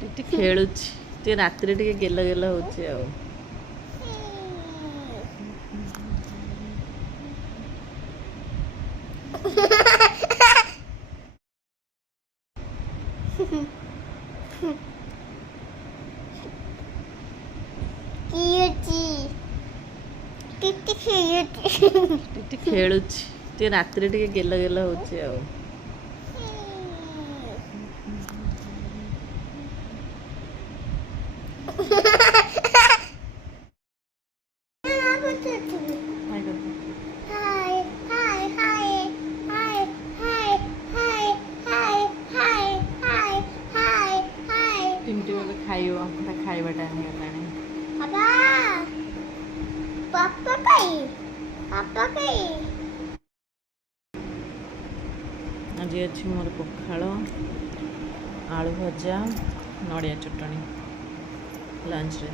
टिटी खेलुची ते रात्री टिके गेला गेला होची आ टिटी खेलुची ते रात्री टिके गेला गेला होची आ टिंटी बाबा खाइबा खाइबा टाइम हेलानी आज अच्छी मोर पखाड़ आलू भजा नड़िया चटनी लंच रे